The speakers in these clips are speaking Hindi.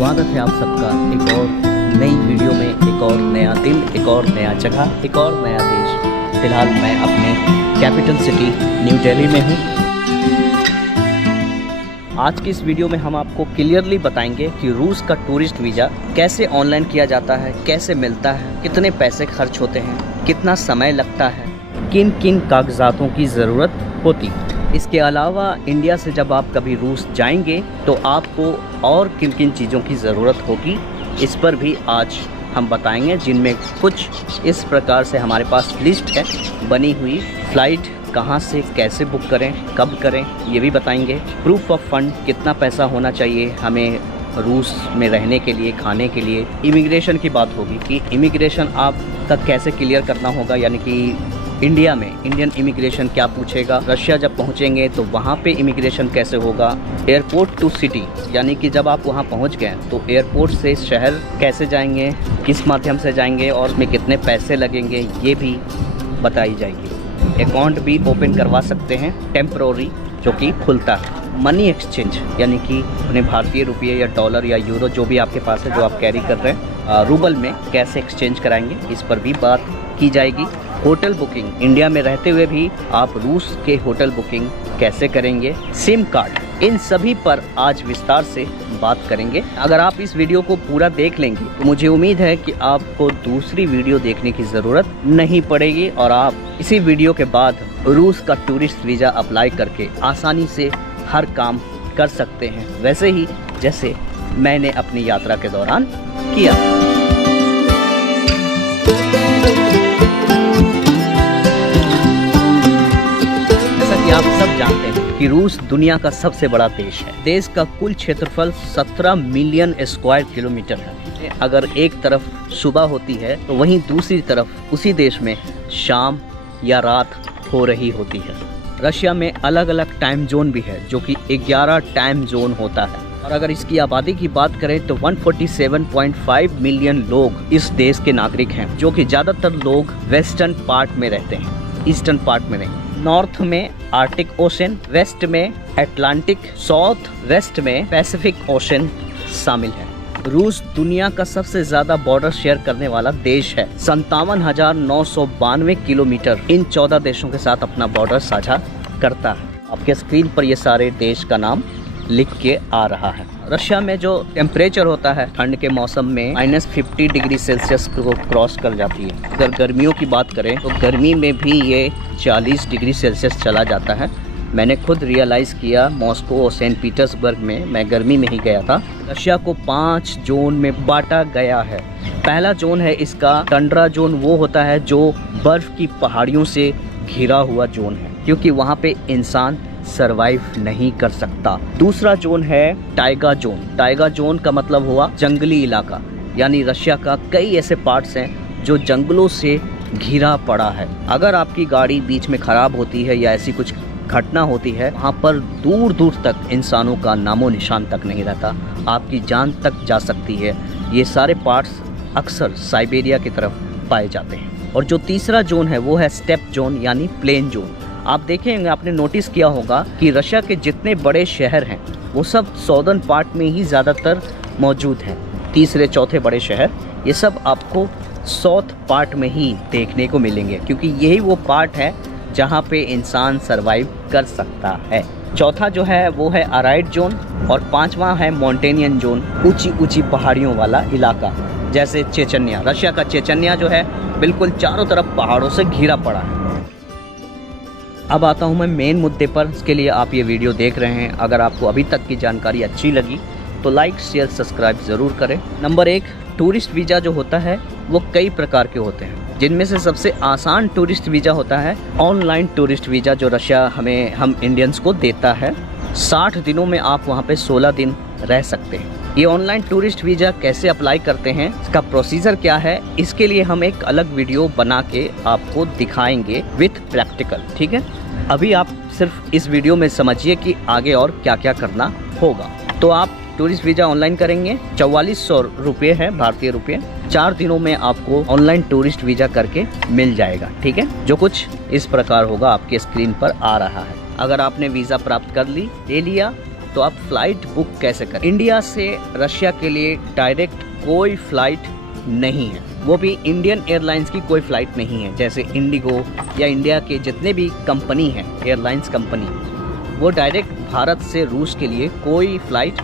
स्वागत है आप सबका एक और नई वीडियो में। एक और नया दिन, एक और नया जगह, एक और नया देश। फिलहाल मैं अपने कैपिटल सिटी न्यू दिल्ली में हूँ। आज की इस वीडियो में हम आपको क्लियरली बताएंगे कि रूस का टूरिस्ट वीज़ा कैसे ऑनलाइन किया जाता है, कैसे मिलता है, कितने पैसे खर्च होते हैं, कितना समय लगता है, किन किन कागजातों की ज़रूरत होती है। इसके अलावा इंडिया से जब आप कभी रूस जाएंगे तो आपको और किन किन चीज़ों की ज़रूरत होगी, इस पर भी आज हम बताएंगे, जिनमें कुछ इस प्रकार से हमारे पास लिस्ट है बनी हुई। फ़्लाइट कहाँ से कैसे बुक करें, कब करें, ये भी बताएंगे। प्रूफ ऑफ फंड, कितना पैसा होना चाहिए हमें रूस में रहने के लिए, खाने के लिए। इमिग्रेशन की बात होगी कि इमिग्रेशन आपका कैसे क्लियर करना होगा, यानी कि इंडिया में इंडियन इमिग्रेशन क्या पूछेगा। रशिया जब पहुंचेंगे तो वहां पे इमिग्रेशन कैसे होगा। एयरपोर्ट टू सिटी, यानी कि जब आप वहां पहुंच गए तो एयरपोर्ट से शहर कैसे जाएंगे, किस माध्यम से जाएंगे और उसमें कितने पैसे लगेंगे, ये भी बताई जाएगी। अकाउंट भी ओपन करवा सकते हैं टेम्परोरी, जो कि खुलता है। मनी एक्सचेंज, यानी कि उन्हें भारतीय रुपये या डॉलर या यूरो जो भी आपके पास है, जो आप कैरी कर रहे हैं, रूबल में कैसे एक्सचेंज कराएंगे, इस पर भी बात की जाएगी। होटल बुकिंग, इंडिया में रहते हुए भी आप रूस के होटल बुकिंग कैसे करेंगे। सिम कार्ड, इन सभी पर आज विस्तार से बात करेंगे। अगर आप इस वीडियो को पूरा देख लेंगे तो मुझे उम्मीद है कि आपको दूसरी वीडियो देखने की ज़रूरत नहीं पड़ेगी और आप इसी वीडियो के बाद रूस का टूरिस्ट वीज़ा अप्लाई करके आसानी से हर काम कर सकते हैं, वैसे ही जैसे मैंने अपनी यात्रा के दौरान किया। आप सब जानते हैं कि रूस दुनिया का सबसे बड़ा देश है। देश का कुल क्षेत्रफल 17 मिलियन स्क्वायर किलोमीटर है। अगर एक तरफ सुबह होती है तो वहीं दूसरी तरफ उसी देश में शाम या रात हो रही होती है। रशिया में अलग अलग टाइम जोन भी है, जो कि 11 टाइम जोन होता है। और अगर इसकी आबादी की बात करें तो 147.5 मिलियन लोग इस देश के नागरिक हैं, जो कि ज़्यादातर लोग वेस्टर्न पार्ट में रहते हैं, ईस्टर्न पार्ट में नहीं। नॉर्थ में आर्टिक ओशन, वेस्ट में अटलांटिक, साउथ वेस्ट में पैसिफिक ओशन शामिल है। रूस दुनिया का सबसे ज्यादा बॉर्डर शेयर करने वाला देश है। 57,992 किलोमीटर इन 14 देशों के साथ अपना बॉर्डर साझा करता है। आपके स्क्रीन पर ये सारे देश का नाम लिख के आ रहा है। रशिया में जो टेम्परेचर होता है ठंड के मौसम में -50 डिग्री सेल्सियस को क्रॉस कर जाती है। अगर गर्मियों की बात करें तो गर्मी में भी ये 40 डिग्री सेल्सियस चला जाता है। मैंने खुद रियलाइज़ किया मॉस्को और सेंट पीटर्सबर्ग में, मैं गर्मी में ही गया था। रशिया को 5 जोन में बांटा गया है। पहला जोन है इसका टंड्रा जोन, वो होता है जो बर्फ़ की पहाड़ियों से घिरा हुआ जोन है, क्योंकि वहाँ पे इंसान सरवाइव नहीं कर सकता। दूसरा जोन है टाइगा जोन। टाइगा जोन का मतलब हुआ जंगली इलाका, यानी रशिया का कई ऐसे पार्ट्स हैं जो जंगलों से घिरा पड़ा है। अगर आपकी गाड़ी बीच में ख़राब होती है या ऐसी कुछ घटना होती है, वहाँ पर दूर दूर तक इंसानों का नामो निशान तक नहीं रहता, आपकी जान तक जा सकती है। ये सारे पार्ट्स अक्सर साइबेरिया की तरफ पाए जाते हैं। और जो तीसरा जोन है वो है स्टेप जोन, यानी प्लेन जोन। आप देखेंगे, आपने नोटिस किया होगा कि रशिया के जितने बड़े शहर हैं वो सब सॉदर्न पार्ट में ही ज़्यादातर मौजूद हैं। तीसरे चौथे बड़े शहर ये सब आपको साउथ पार्ट में ही देखने को मिलेंगे, क्योंकि यही वो पार्ट है जहाँ पे इंसान सरवाइव कर सकता है। चौथा जो है वो है अराइड जोन और पांचवा है माउंटेनियन जोन, ऊंची ऊंची पहाड़ियों वाला इलाका, जैसे चेचन्या। रशिया का चेचन्या जो है बिल्कुल चारों तरफ पहाड़ों से घिरा पड़ा है। अब आता हूँ मैं मेन मुद्दे पर। इसके लिए आप ये वीडियो देख रहे हैं, अगर आपको अभी तक की जानकारी अच्छी लगी तो लाइक शेयर सब्सक्राइब ज़रूर करें। नंबर 1, टूरिस्ट वीज़ा जो होता है वो कई प्रकार के होते हैं, जिनमें से सबसे आसान टूरिस्ट वीज़ा होता है ऑनलाइन टूरिस्ट वीज़ा, जो रशिया हम इंडियंस को देता है। 60 दिनों में आप वहाँ पे 16 दिन रह सकते हैं। ये ऑनलाइन टूरिस्ट वीज़ा कैसे अप्लाई करते हैं, इसका प्रोसीजर क्या है, इसके लिए हम एक अलग वीडियो बना के आपको दिखाएंगे विथ प्रैक्टिकल, ठीक है। अभी आप सिर्फ इस वीडियो में समझिए कि आगे और क्या क्या करना होगा। तो आप टूरिस्ट वीज़ा ऑनलाइन करेंगे, 4400 रुपये है भारतीय रुपये। 4 दिनों में आपको ऑनलाइन टूरिस्ट वीज़ा करके मिल जाएगा, ठीक है। जो कुछ इस प्रकार होगा आपके स्क्रीन पर आ रहा है। अगर आपने वीज़ा प्राप्त कर ली, ले लिया, तो आप फ्लाइट बुक कैसे करें। इंडिया से रशिया के लिए डायरेक्ट कोई फ्लाइट नहीं है, वो भी इंडियन एयरलाइंस की कोई फ्लाइट नहीं है। जैसे इंडिगो या इंडिया के जितने भी कंपनी हैं एयरलाइंस कंपनी, वो डायरेक्ट भारत से रूस के लिए कोई फ्लाइट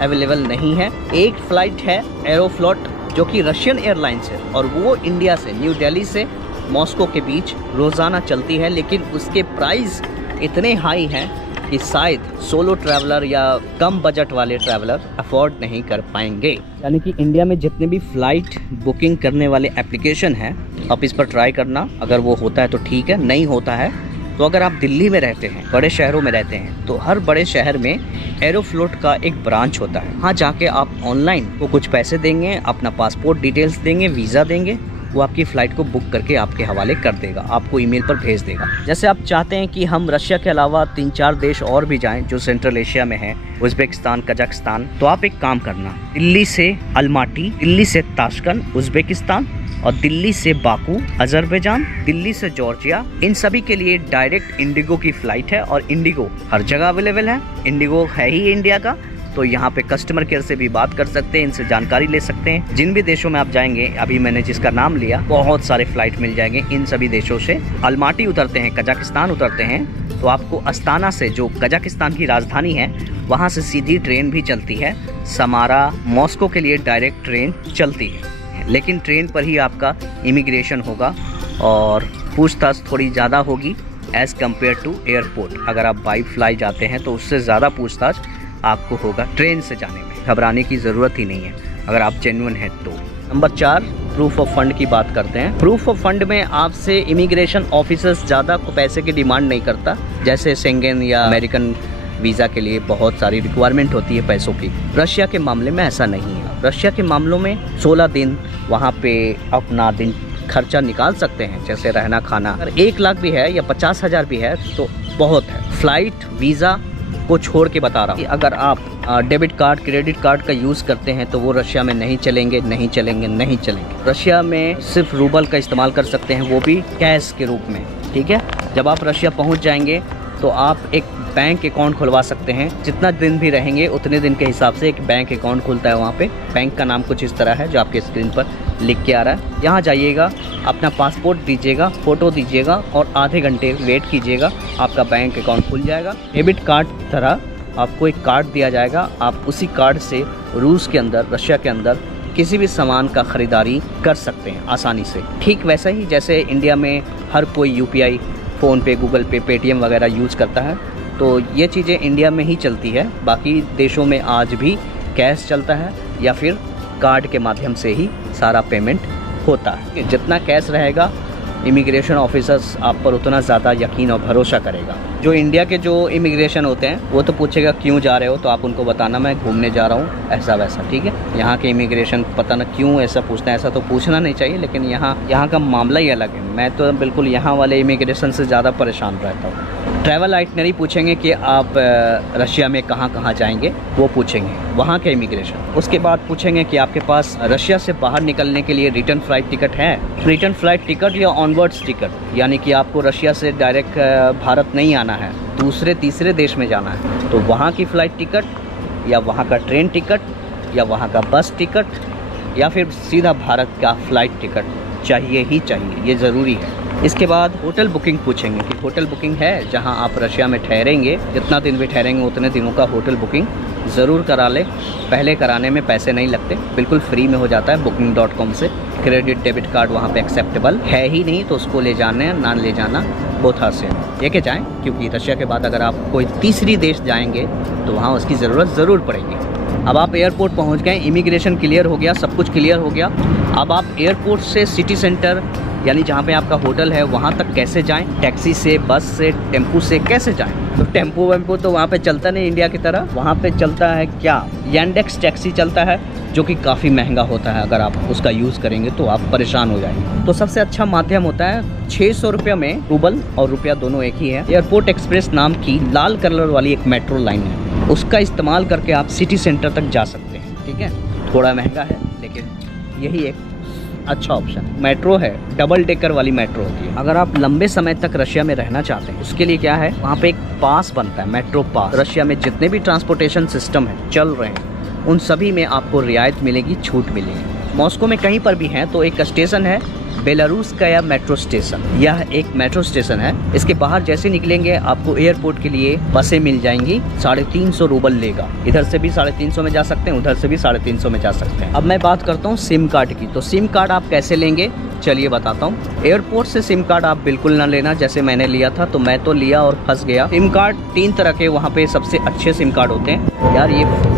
अवेलेबल नहीं है। एक फ्लाइट है एरोफ्लोट जो कि रशियन एयरलाइंस है और वो इंडिया से न्यू दिल्ली से मॉस्को के बीच रोज़ाना चलती है, लेकिन उसके प्राइस इतने हाई हैं कि शायद सोलो ट्रैवलर या कम बजट वाले ट्रैवलर अफोर्ड नहीं कर पाएंगे। यानी कि इंडिया में जितने भी फ़्लाइट बुकिंग करने वाले एप्लीकेशन हैं, आप इस पर ट्राई करना। अगर वो होता है तो ठीक है, नहीं होता है तो अगर आप दिल्ली में रहते हैं, बड़े शहरों में रहते हैं, तो हर बड़े शहर में एरोफ्लोट का एक ब्रांच होता है। वहाँ जाके आप ऑनलाइन वो कुछ पैसे देंगे, अपना पासपोर्ट डिटेल्स देंगे, वीज़ा देंगे, वो आपकी फ़्लाइट को बुक करके आपके हवाले कर देगा, आपको ईमेल पर भेज देगा। जैसे आप चाहते हैं कि हम रशिया के अलावा 3-4 देश और भी जाएं जो सेंट्रल एशिया में है, उज़्बेकिस्तान, कजाकिस्तान, तो आप एक काम करना, दिल्ली से अलमाटी, दिल्ली से ताशकंद उज़्बेकिस्तान और दिल्ली से बाकू अजरबैजान, दिल्ली से जॉर्जिया, इन सभी के लिए डायरेक्ट इंडिगो की फ़्लाइट है और इंडिगो हर जगह अवेलेबल है। इंडिगो है ही इंडिया का, तो यहाँ पे कस्टमर केयर से भी बात कर सकते हैं, इनसे जानकारी ले सकते हैं। जिन भी देशों में आप जाएंगे, अभी मैंने जिसका नाम लिया, बहुत सारे फ्लाइट मिल जाएंगे इन सभी देशों से। अलमाटी उतरते हैं, कजाकिस्तान उतरते हैं, तो आपको अस्ताना से, जो कजाकिस्तान की राजधानी है, वहाँ से सीधी ट्रेन भी चलती है। समारा, मॉस्को के लिए डायरेक्ट ट्रेन चलती है, लेकिन ट्रेन पर ही आपका इमिग्रेशन होगा और पूछताछ थोड़ी ज़्यादा होगी एज़ कम्पेयर टू एयरपोर्ट। अगर आप बाई फ्लाई जाते हैं तो उससे ज़्यादा पूछताछ आपको होगा ट्रेन से जाने में। घबराने की ज़रूरत ही नहीं है अगर आप जेन्युइन हैं तो। नंबर 4, प्रूफ ऑफ फंड की बात करते हैं। प्रूफ ऑफ फंड में आपसे इमिग्रेशन ऑफिसर्स ज़्यादा पैसे की डिमांड नहीं करता। जैसे शेंगेन या अमेरिकन वीज़ा के लिए बहुत सारी रिक्वायरमेंट होती है पैसों की। रशिया के मामले में ऐसा नहीं है। रशिया के मामलों में 16 दिन वहाँ पे अपना दिन खर्चा निकाल सकते हैं, जैसे रहना खाना। अगर 1 लाख भी है या 50,000 भी है तो बहुत है। फ्लाइट वीज़ा को छोड़ के बता रहा हूँ, अगर आप डेबिट कार्ड, क्रेडिट कार्ड का यूज़ करते हैं तो वो रशिया में नहीं चलेंगे, नहीं चलेंगे, नहीं चलेंगे। रशिया में सिर्फ रूबल का इस्तेमाल कर सकते हैं, वो भी कैश के रूप में। ठीक है, जब आप रशिया पहुँच जाएंगे तो आप एक बैंक अकाउंट खुलवा सकते हैं। जितना दिन भी रहेंगे उतने दिन के हिसाब से एक बैंक अकाउंट खुलता है वहाँ पे। बैंक का नाम कुछ इस तरह है जो आपके स्क्रीन पर लिख के आ रहा है। यहाँ जाइएगा, अपना पासपोर्ट दीजिएगा, फ़ोटो दीजिएगा और आधे घंटे वेट कीजिएगा, आपका बैंक अकाउंट खुल जाएगा। डेबिट कार्ड तरह आपको एक कार्ड दिया जाएगा, आप उसी कार्ड से रूस के अंदर, रशिया के अंदर किसी भी सामान का ख़रीदारी कर सकते हैं आसानी से। ठीक वैसा ही जैसे इंडिया में हर कोई UPI, फ़ोन पे, गूगल पे, पेटीएम वगैरह यूज़ करता है, तो ये चीज़ें इंडिया में ही चलती है। बाकी देशों में आज भी कैश चलता है या फिर कार्ड के माध्यम से ही सारा पेमेंट होता है। जितना कैश रहेगा, इमिग्रेशन ऑफिसर्स आप पर उतना ज़्यादा यकीन और भरोसा करेगा। जो इंडिया के जो इमिग्रेशन होते हैं वो तो पूछेगा क्यों जा रहे हो, तो आप उनको बताना मैं घूमने जा रहा हूँ, ऐसा वैसा। ठीक है, यहाँ के इमिग्रेशन पता ना क्यों ऐसा पूछते हैं, ऐसा तो पूछना नहीं चाहिए, लेकिन यहाँ का मामला ही अलग है। मैं तो बिल्कुल यहाँ वाले इमिग्रेशन से ज़्यादा परेशान रहता हूँ। ट्रैवल आइटनरी पूछेंगे कि आप रशिया में कहाँ कहाँ जाएंगे, वो पूछेंगे वहाँ के इमिग्रेशन। उसके बाद पूछेंगे कि आपके पास रशिया से बाहर निकलने के लिए रिटर्न फ़्लाइट टिकट है। रिटर्न फ़्लाइट टिकट या ऑनवर्ड्स टिकट, यानी कि आपको रशिया से डायरेक्ट भारत नहीं आना है, दूसरे तीसरे देश में जाना है, तो वहाँ की फ़्लाइट टिकट या वहाँ का ट्रेन टिकट या वहाँ का बस टिकट या फिर सीधा भारत का फ़्लाइट टिकट चाहिए ही चाहिए, ये ज़रूरी है। इसके बाद होटल बुकिंग पूछेंगे कि होटल बुकिंग है जहां आप रशिया में ठहरेंगे, जितना दिन भी ठहरेंगे उतने दिनों का होटल बुकिंग ज़रूर करा ले। पहले कराने में पैसे नहीं लगते, बिल्कुल फ्री में हो जाता है booking.com से। क्रेडिट डेबिट कार्ड वहां पे एक्सेप्टेबल है ही नहीं, तो उसको ले जाने ना ले जाना बहुत हास्य लेके जाएँ, क्योंकि रशिया के बाद अगर आप कोई तीसरी देश जाएँगे तो वहाँ उसकी ज़रूरत ज़रूर पड़ेगी। अब आप एयरपोर्ट पहुँच गए, इमिग्रेशन क्लियर हो गया, सब कुछ क्लियर हो गया। अब आप एयरपोर्ट से सिटी सेंटर यानी जहाँ पे आपका होटल है वहाँ तक कैसे जाएं? टैक्सी से, बस से, टेम्पू से कैसे जाएं? तो टेम्पू वेम्पू तो वहाँ पे चलता नहीं इंडिया की तरह। वहाँ पे चलता है क्या, यांडेक्स टैक्सी चलता है, जो कि काफ़ी महंगा होता है। अगर आप उसका यूज़ करेंगे तो आप परेशान हो जाएंगे। तो सबसे अच्छा माध्यम होता है 600 रुपये में, रूबल और रुपया दोनों एक ही है। एयरपोर्ट एक्सप्रेस नाम की लाल कलर वाली एक मेट्रो लाइन है, उसका इस्तेमाल करके आप सिटी सेंटर तक जा सकते हैं। ठीक है, थोड़ा महंगा है लेकिन यही एक अच्छा ऑप्शन। मेट्रो है, डबल डेकर वाली मेट्रो होती है। अगर आप लंबे समय तक रशिया में रहना चाहते हैं, उसके लिए क्या है, वहाँ पे एक पास बनता है, मेट्रो पास। रशिया में जितने भी ट्रांसपोर्टेशन सिस्टम है चल रहे हैं, उन सभी में आपको रियायत मिलेगी, छूट मिलेगी। मॉस्को में कहीं पर भी हैं तो एक स्टेशन है बेलारूस्काया मेट्रो स्टेशन। यह एक मेट्रो स्टेशन है। इसके बाहर जैसे निकलेंगे आपको एयरपोर्ट के लिए बसें मिल जाएंगी। 350 रूबल लेगा। इधर से भी 350 में जा सकते हैं, उधर से भी 350 में जा सकते हैं। अब मैं बात करता हूँ सिम कार्ड की। तो सिम कार्ड आप कैसे लेंगे, चलिए बताता हूँ। एयरपोर्ट से सिम कार्ड आप बिल्कुल ना लेना, जैसे मैंने लिया था तो मैं तो लिया और फंस गया। सिम कार्ड 3 तरह के वहाँ पे सबसे अच्छे सिम कार्ड होते हैं यार, ये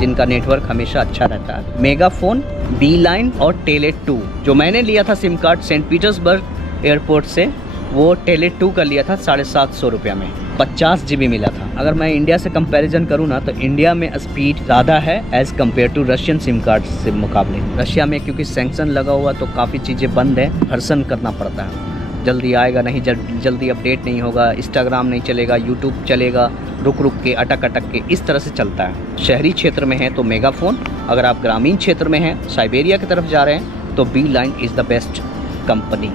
जिनका नेटवर्क हमेशा अच्छा रहता है, मेगाफोन, बी लाइन और टेले2। जो मैंने लिया था sim card Saint Petersburg airport से, वो टेले2 का लिया था 750 रुपये में, 50 GB मिला था। अगर मैं इंडिया से कंपैरिजन करूँ ना तो इंडिया में स्पीड ज़्यादा है as compare to Russian sim card से मुकाबले। रशिया में क्योंकि सैंक्शन लगा हुआ तो काफ़ी चीज़ें बंद हैं, हर्सन करना पड़ता है। जल्दी आएगा नहीं, जल्दी अपडेट नहीं होगा, इंस्टाग्राम नहीं चलेगा, यूट्यूब चलेगा रुक रुक के, अटक के, इस तरह से चलता है। शहरी क्षेत्र में है तो मेगाफोन, अगर आप ग्रामीण क्षेत्र में हैं, साइबेरिया की तरफ जा रहे हैं तो Beeline is the best company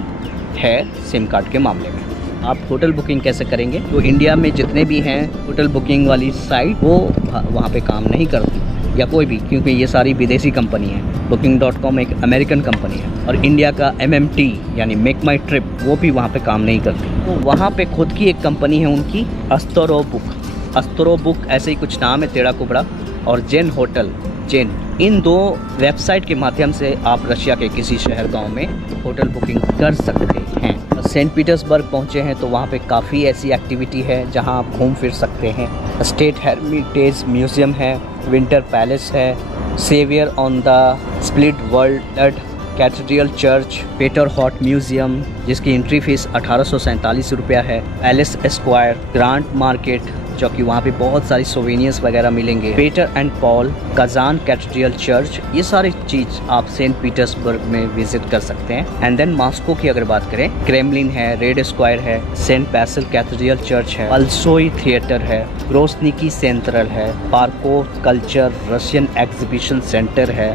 है सिम कार्ड के मामले में। आप होटल बुकिंग कैसे करेंगे, तो इंडिया में जितने भी हैं होटल बुकिंग वाली साइट वो वहाँ पे काम नहीं करती, या कोई भी, क्योंकि ये सारी विदेशी कंपनी है। booking.com एक अमेरिकन कंपनी है और इंडिया का MMT यानी मेक माई ट्रिप वो भी वहाँ पे काम नहीं करती। तो वहाँ पे खुद की एक कंपनी है उनकी, अस्त्रो बुक ऐसे ही कुछ नाम है टेढ़ा कुबड़ा, और जेन होटल, जेन। इन 2 वेबसाइट के माध्यम से आप रशिया के किसी शहर गांव में होटल बुकिंग कर सकते हैं। सेंट पीटर्सबर्ग पहुंचे हैं तो वहाँ पे काफ़ी ऐसी एक्टिविटी है जहां आप घूम फिर सकते हैं। स्टेट हेरिटेज म्यूज़ियम है, विंटर पैलेस है, Saviour on the Split World Cathedral Church, Peter hot museum जिसकी एंट्री फीस 1847 रुपया है, एलिस स्क्वायर, ग्रांट मार्केट जो कि वहाँ पे बहुत सारी सोवेनियर्स वगैरह मिलेंगे, Peter and Paul, Kazan cathedral church, ये सारी चीज़ आप सेंट पीटर्सबर्ग में विजिट कर सकते हैं। एंड देन मॉस्को की अगर बात करें, क्रेमलिन है, रेड स्क्वायर है, सेंट पैसल कैथेड्रल चर्च है, अल्सोई थिएटर है, ग्रोस्निकी सेंट्रल है, पार्को कल्चर रशियन एग्जीबिशन सेंटर है,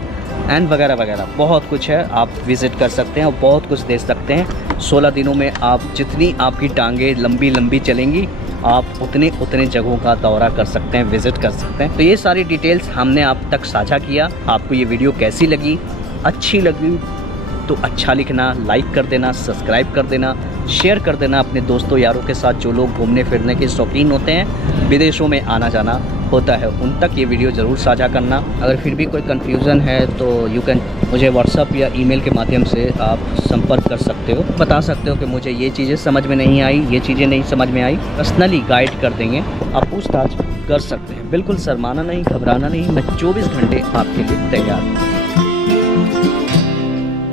एंड वगैरह वगैरह बहुत कुछ है। आप विज़िट कर सकते हैं और बहुत कुछ देख सकते हैं। 16 दिनों में आप जितनी आपकी टांगें लंबी चलेंगी, आप उतने जगहों का दौरा कर सकते हैं, विज़िट कर सकते हैं। तो ये सारी डिटेल्स हमने आप तक साझा किया। आपको ये वीडियो कैसी लगी, अच्छी लगी तो अच्छा लिखना, लाइक कर देना, सब्सक्राइब कर देना, शेयर कर देना अपने दोस्तों यारों के साथ जो लोग घूमने फिरने के शौकीन होते हैं, विदेशों में आना जाना होता है, उन तक ये वीडियो ज़रूर साझा करना। अगर फिर भी कोई कन्फ्यूज़न है तो यू कैन मुझे व्हाट्सअप या ईमेल के माध्यम से आप संपर्क कर सकते हो, बता सकते हो कि मुझे ये चीज़ें समझ में नहीं आई, ये चीज़ें नहीं समझ में आई, पर्सनली गाइड कर देंगे। आप पूछताछ कर सकते हैं, बिल्कुल शर्माना नहीं, घबराना नहीं, मैं 24 घंटे आपके लिए तैयार हूँ।